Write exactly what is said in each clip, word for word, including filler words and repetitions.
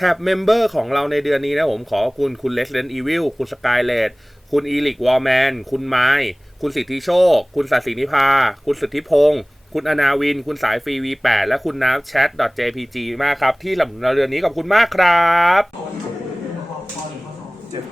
แท็บเมมเบอร์ของเราในเดือนนี้นะผมขอขอบคุณคุณ Resident Evil คุณ Skylet คุณอีลิกวอลแมนคุณไมค์คุณสิทธิโชคคุณศศินิพาคุณสุทธิพงศ์คุณอนาวินคุณสายฟรี วี แปด และคุณน้ำแชท .jpg มากครับที่สนับสนุนเราเดือนนี้ขอบคุณมากครับเจ็บ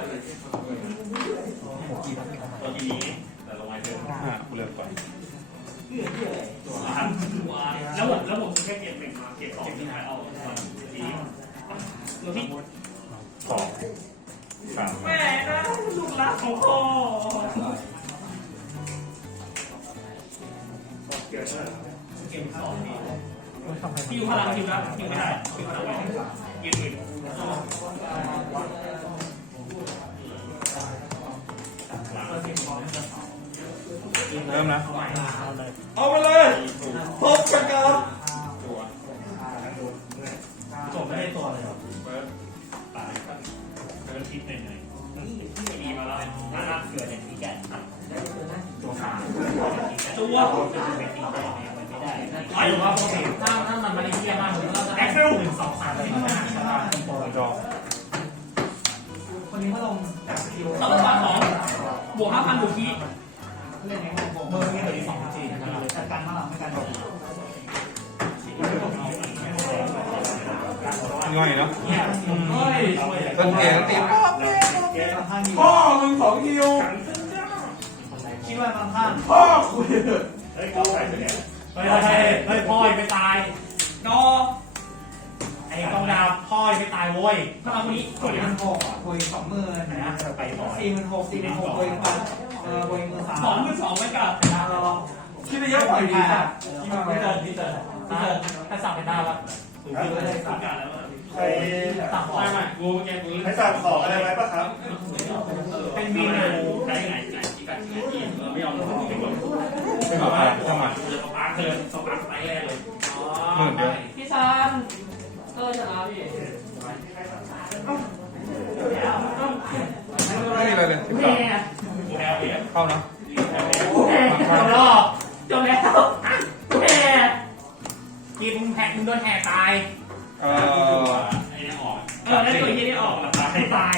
ตัวทีนี้แต่ลงมาเจอห้าเลือกก่อนแล้วผมแล้วผมแค่เก็บหนึ่งมาเก็บสองที่หายเอาทีตัวที่สองสามแม่นะลูกรักของพ่อเกิดอะไรเกมสองคิวพลังคิวนะคิวไม่ได้คิวพลังไม่ได้ยืนยืนเริ่มนะเอาไปเลยพบกันครับจบไม่ได้ตัวเลยครับตายเริ่มคิดหน่อยๆมีมาแล้วน่าเกิดอย่างที่แกตัวขาตัวเป็นตีได้ไม่ได้ไอ้หรือว่าโอเคถ้าถ้ามันมาเรียกมากเลยก็จะแอคเซลหนึ่งสองสามสี่ห้าใช่ไหมจอคนนี้เขาลงเขาต้องการของบวกห้าพันบวกที่เล่นในบวกเบอร์นี่เลยสองจีแต่การมาหลังไม่การบอกง่ายเนาะต้นเกียร์ตีพ่อมึงสองคิวคิดว่าทำท่าพ่อคุยเฮ้ยเขาใส่ไปเนี่ยเฮ้ยเฮ้ยเฮ้ยพ่อยไม่ตายนอไอ้กองดาวพ่อยไม่ตายโว้ยถ้าเอานี้คุยมันหกคุยสองมือไหนนะไปต่อสี่มันหกสี่มันหกคุยกันเออคุยมือสามสองมือสองไม่กลับเราคิดได้เยอะกว่าดีค่ะที่มาไม่เจอที่เจอที่เจอถ้าสั่งเป็นได้ปะใครสั่งของไม่ไม่กูแกกูใครสั่งของอะไรไว้ปะครับเป็นเมนูไหนไหนไหนที่แบบที่ไม่ยอมไม่กดไม่บอกว่าทำไมจะสปาร์คเทิร์นสปาร์คไปแรกเลยอ๋อพี่ซันเออชนะพี่ไม่มีอะไรเลยสิบสองเข้านะจบแล้วจบแล้วแม่กินแพ็คมึงโดนแห่ตายเออไอ้นี่ออกเออแล้วตัวที่นี่ออกให้ตาย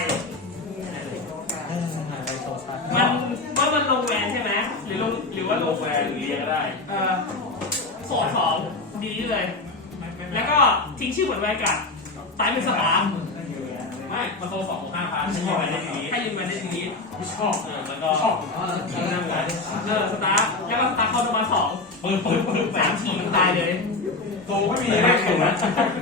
มันว่ามันลงแวนใช่ไหมหรือลงหรือว่าลงแวนเรียก็ได้เออโสดสองดีเลยแล้วก็ทิ้งชื่อเหมือนแวนกัดตายเป็นสปาร์ไม่มาโซสองห้าพันให้ยืมแวนได้ดีให้ยืมแวนได้ดีชอบแล้วก็ชอบทิ้งหน้าแวนเออสตาร์แล้วก็สตาร์เข้าประมาณสองปืนปืนปืนสามทีมันตายเลยโตไม่มีไม่ถูกนะ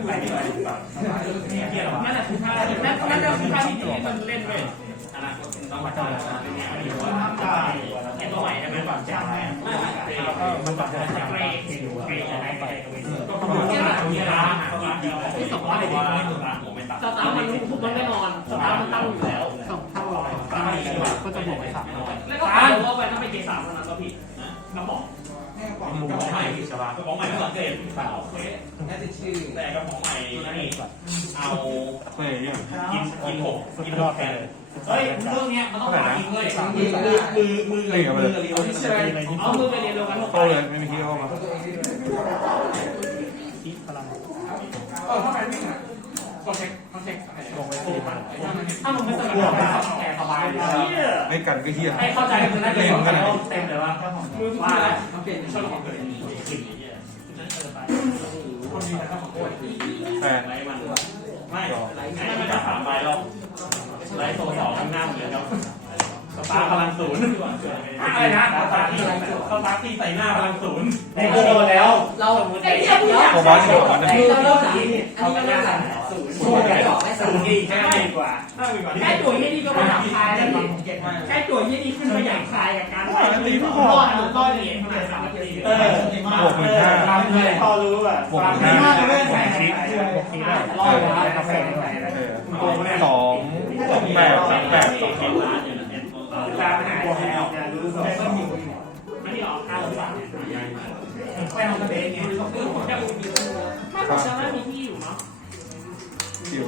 นั่นแหละคือท่านั่นนั่นคือท่าที่มันเล่นเลยอนาคตต้องมาเจอเป็นไงอันนี้ว่าไอ้ตัวใหม่ใช่ไหมแบบจับแม่มันแบบจะจับเกรดเกรดอะไรไปก็ประมาณนี้แหละมีร้านที่สองร้อยว่าสตาร์มันมันแน่นอนสตาร์มันตั้งอยู่แล้วสองเท่าร้อยก็จะบวกไปสามร้อยแล้วก็เอาว่าไปถ้าไปเกรดสามเท่านั้นก็ผิดกระบอกกระบอกใหม่ใช่ป่ะกระบอกใหม่ไม่สังเกตเปล่าแค่ติดชื่อแต่กระบอกใหม่นี่เอากินกินหกกินหกแทนเฮ้ยเรื่องนี้มันต้องหากินเลยมือมือมือมือมือเรียวที่ใช่เอามือไปเรียนเดียวกันหกไปเลยไม่มีที่เข้ามาที่พลังเออถ้าแมนวิ่งอ่ะก็เช็คก็เช็คลงไปสี่พันถ้ามึงไม่สบายแกสบายไม่กันก็เฮียให้เข้าใจคือน่าจะสองกันเต็มเลยว่าว่าต้องเปลี่ยนช่วยของเลยคนมีแต่ของคนแต่ไรมันไม่ไม่ไม่จับสามใบหรอกไรโซสองข้างหน้าเหมือนกันสตาร์พลังศูนย์อะไรนะสตาร์ที่สตาร์ที่ใส่หน้าพลังศูนย์ในโกแล้วเราไอ้เหี้ยเนี่ยโกบอลโกบอลเราเริ่มหลังอันนี้ก็เริ่มหลังศูนย์ศูนย์ไม่ออกไม่ศูนย์ดีแค่ดีกว่าแค่ตัวยี่นี่ก็มาหยาบคายแล้วแค่ตัวยี่นี่ขึ้นมาหยาบคายกับการว่าตีพ่อพ่อพ่อเนี่ยขนาดสามปีเออบวกหมื่นห้าพอรู้อ่ะบวกหมื่นห้าเรื่องแสงสีร้อยล้านกาแฟสองสองแปดสามแปดสองสิบล้านอยู่นะตาหายแล้วไม่ต้องอยู่ไม่ได้ออกข้าวสารไปทำกระเด็นเนี่ยต้องเรื่องของแค่อุ้มยืนไม่ผมจะไม่มีที่อยู่เนาะอยู่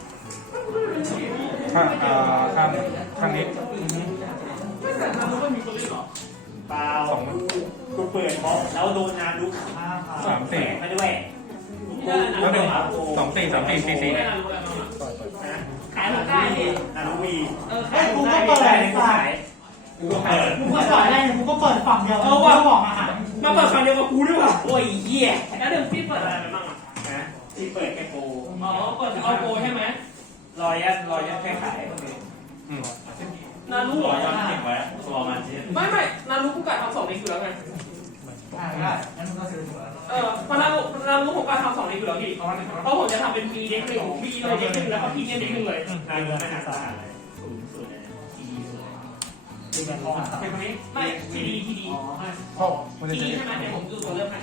ข้างอ่าข้างข้างนี้ไม่แต่ทำไม่มีคนเล่นหรอเปล่ากูเปิดเพราะแล้วโดนงานดูสามสี่ไม่ได้แหวกแล้วหนึ่งสองสี่สามสี่สี่สี่ขายได้ดินารูวีเฮ้ยกูก็เปิดสายกูก็เปิดกูเปิดสายได้กูก็เปิดฝั่งเดียวเออว่าบอกอาหารมาเปิดฝั่งเดียวกับกูด้วยว่ะโอ้ยเหี้ยแล้วเดี๋ยวพี่เปิดอะไรไปบ้างอ่ะนะพี่เปิดแค่โกอ๋อเปิดเอาโกใช่ไหมรอยยัดรอยยัดแค่ขายนารูรอยยัดเก็บไว้รอมาเช่นไม่ไม่นารูกูกัดทำสองนี้อยู่แล้วไงได้ได้งั้นมึงก็ซื้อถูกแล้วเออพอนารูนารูผมกัดทำสองนี้อยู่แล้วพี่เพราะผมจะทำเป็นพีเด็กหนึ่งพีเลยเด็กหนึ่งแล้วก็พีเนี่ยเด็กหนึ่งเลยนายเงินไม่หาสาหัสเลยศูนย์ศูนย์เลยทีดีศูนย์ทีเป็นคนเป็นคนนี้ไม่ทีดีทีดีอ๋อทีดีใช่ไหมเดี๋ยวผมดูตัวเลือกให้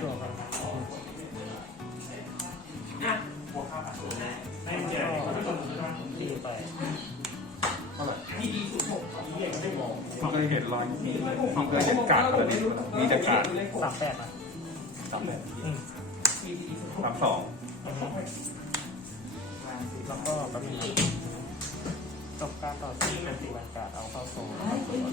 อ่ะบวกข้าวผัดศูนย์ไม่เจอไม่ตรงใช่ไหมทีไปทีดีศูนย์หกทีเด็กไม่ได้มองผมเคยเห็นรอยผมเคยเห็นกาดแบบนี้มีแต่กาดสามแปดนะสามแปดสามสองแล้วก็แบบนี้จบการต่อสู้เป็นสี่วันการเอาเข้าโซ่แล้ว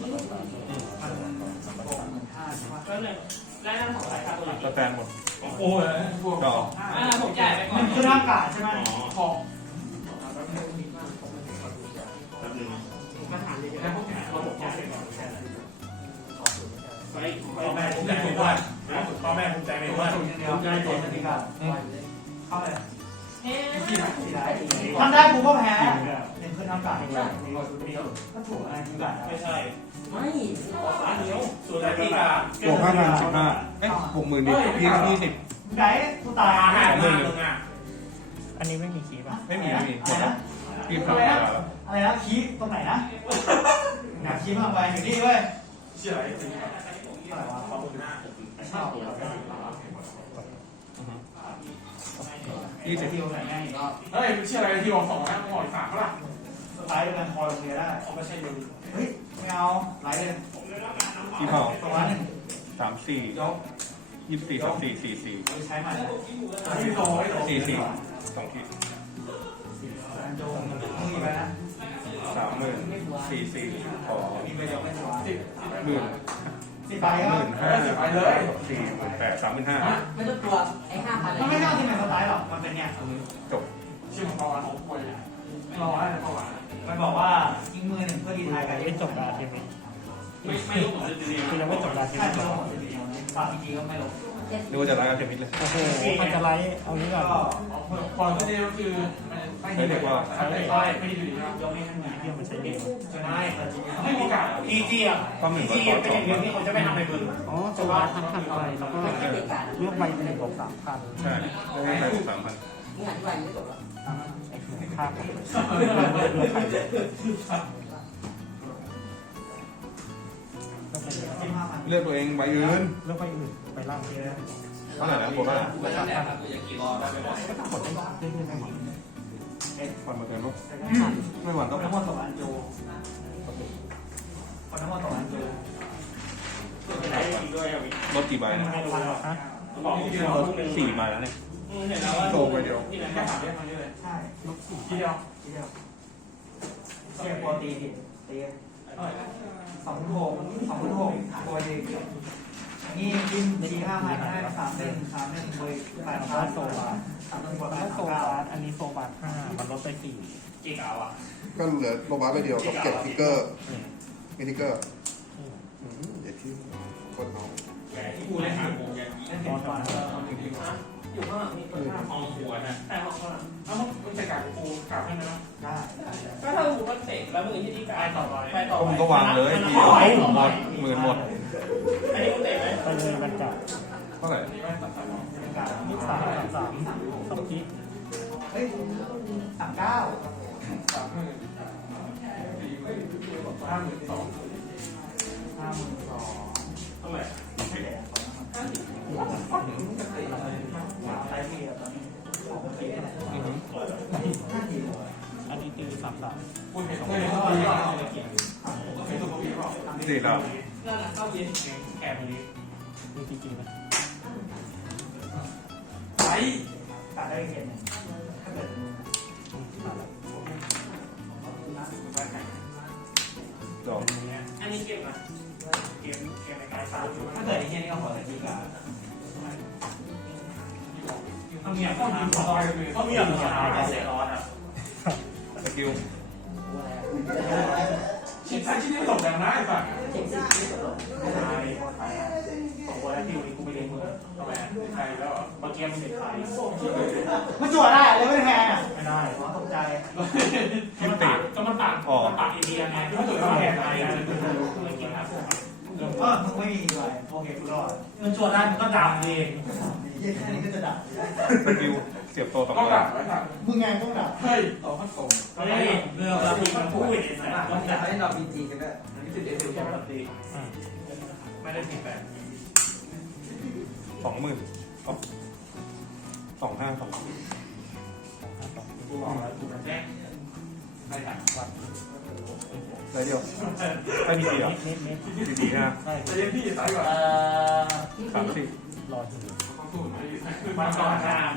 เลยได้ทั้งสองสายการตัวสแตนหมดโอ้ยก็อ่าผมจ่ายไปก่อนคือร่างกายใช่ไหมของมาถามเลยนะผมจ่ายผมจ่ายไปก่อนไปพ่อแม่ผมใจไม่ว่าพ่อแม่ผมใจไม่ว่าผมใจก่อนนาฬิกาเข้าเลยทำได้กูก็แพ้เป็นเพื่อนร่างกายก็ถูกอะไรร่างกายไม่ใช่ไม่สาเหนียวส่วนนาฬิกาบวกห้าพันสิบห้าเอ๊ะหกหมื่นดิพี่ยี่สิบไงกูตายอาหารมากมึงอ่ะอันนี้ไม่มีคีป่ะไม่มีไม่มีหมดแล้วพี่อะทำไรแล้นะวอะไรนะคีตรงไหนนะหนักคีมาไว้อยู่นี่เว้ยเชื่ออะไรสิอะไรวะขอบคุณนะชอบยี่สิบที่ตรงไหนง่ายก็เฮ้ยเชื่ออะไรที่บอกสองนะหอยสามก็ล่ะสไตล์เป็นคอลงเรียได้เขาไม่ใช่มึงเฮ้ยไม่เอาไลฟ์เลยพี่เผาตัววันหนึ่งสามสี่ยี่สิบสี่สามสี่สี่สี่ใช้ใหม่ไม่โตไม่โตสี่สี่สองขีดอันโจมมีไปนะสามหมื่นสี่สี่ขอมีไปเดียวไม่สวยสิบหมื่นสิบไปหก็มื่นห้าสี่หมื่นแปดสามหมื่นห้าไม่ต้องกลัวไอ้ห้าพันมันไม่ใช่ที่ไหนสไตล์หรอกมันเป็นเนี่ยจบชื่อของเขาของป่วยรอให้เขาหวานมันบอกว่ายิงมือหนึ่งเพื่อดีไทยกันไม่จบการทีมไม่ไม่รู้ผมจะดีคือยังไม่จบการทีมใช่ไม่ลงบางทีก็ไม่ลงนึกว่าจะรักกันเทมิดเลยโอ้โหมันจะไลฟ์เอานี้ก่อนก็ก่อนก็ดีก็คือไม่ได้ไม่ได้ไม่ได้อยู่ดีนะยกไม่ทั้งนี้เที่ยวมันใช้เองจะได้ไม่มีการพีจีอ่ะพีจีเป็นอย่างเดียวที่เขาจะไม่ทำในมืออ๋อจบการทั้งพันไปแล้วก็เลือกใบหนึ่งบวกสามพันใช่ไม่ใช่สามพันนี่อธิบายไม่จบหรอกค่าของเลือกใครเลือกเลือกตัวเองใบอื่นเลือกใบอื่นไปล่างเยอะเท่าไหร่นะโบล่าก็ต้องกดได้เรื่อยๆไปหมดวันมาเกินลูกไม่หวั่นต้องทั้งหมดสองอันโจคนทั้งหมดสองอันโจลดกี่ใบนะฮะลดสี่ใบแล้วเนี่ยโตไปเดียวที่ไหนแค่ถามเรื่องมาเลยใช่ทีเดียวทีเดียวเสียปอตีดิตีสองหกสองหกปอตีนี่กินสี่ห้าพันได้สามหนึ่งสามหนึ่งเลยแปดพันโซบาร์สามหนึ่งกว่าแล้วโซบาร์อันนี้โซบาร์ห้ามันลดไปสี่กี่กาวอ่ะก็เหลือโลบาร์ไปเดียวกับเก็บทิกเกอร์มินิเกอร์เด็กที่คนน้องที่กูเล่นหาผมยังเล่นบอลมาอยู่ข้างหลังนี่ห้องหัวนะแต่ห้องข้างหลังเอ้ามึงจะกลับกูกลับให้ไหมล่ะได้ก็ถ้ากูมันเตะแล้วมึงที่นี่ไปต่อไปไปต่อผมก็วางเลยทีเดียวหมดหมื่นหมดอันนี้กูเตะไหมไปเลยบรรจับเท่าไหร่ยี่สามสามสามสองคิดเฮ้ยสามเก้าสามหมื่นห้าหมื่นสองห้าหมื่นสองเท่าไหร่ไม่แดงห้าสิบใช้ที่ตอนนี้โอเคอันนี้ตีสามสามคุณเห็นเคยเห็นตัวย่อเคยตัวพี่บอกสี่ดาวนั่นแหละเข้าเย็นแอบนี้มีจริงๆนะไปตัดได้เขียนหนึ่งถ้าเกิดดอกอันนี้เกมนะเกมเกมในการสามถ้าเกิดไอ้เขียนนี่ก็ขอแต่ดีกว่าทำเงียบต้องยิ้มต้องต้องเงียบต้องเสียร้อนอ่ะสกิลชิ้นใส่ชิ้นนี้จบแล้วนะไอ้ฝั่งเจ็ดสิบไม่จบหรอกใช่ใช่สองคนแล้วที่วันนี้กูไม่เลี้ยงมือทำไมใครแล้วเมื่อกี้มันติดใครมันจั่วได้เลยไม่แพงอ่ะไม่ได้ขอตกใจก็มันต่างก็มันต่างต่างอินเดียไงที่มันจุดก็แพงไงเลยกินนะเออมึงไม่มีเลยโอเคกูรอดมันจวดได้มันก็ดำเองเยี่ยแค่นี้ก็จะดับสกิลเสียบตัวต่อต้องมาดับไว้ค่ะมึงไงต้องดับเฮ้ยต่อพัดส่งเฮ้ยเรือเรามีมันพูดเองนะต้องดับเขาเล่นดอกบีจีกันด้วยนี่คือเดซิลสองพันสี่ไม่ได้ผิดแบบสองหมื่นสองห้าสองกูบอกแล้วกูแจ้งไม่ทันไรเดียวไม่มีดีอ่ะดีดีนะจะเรียนพี่สายก่อนเอ่อสามสี่มาก่อนนะ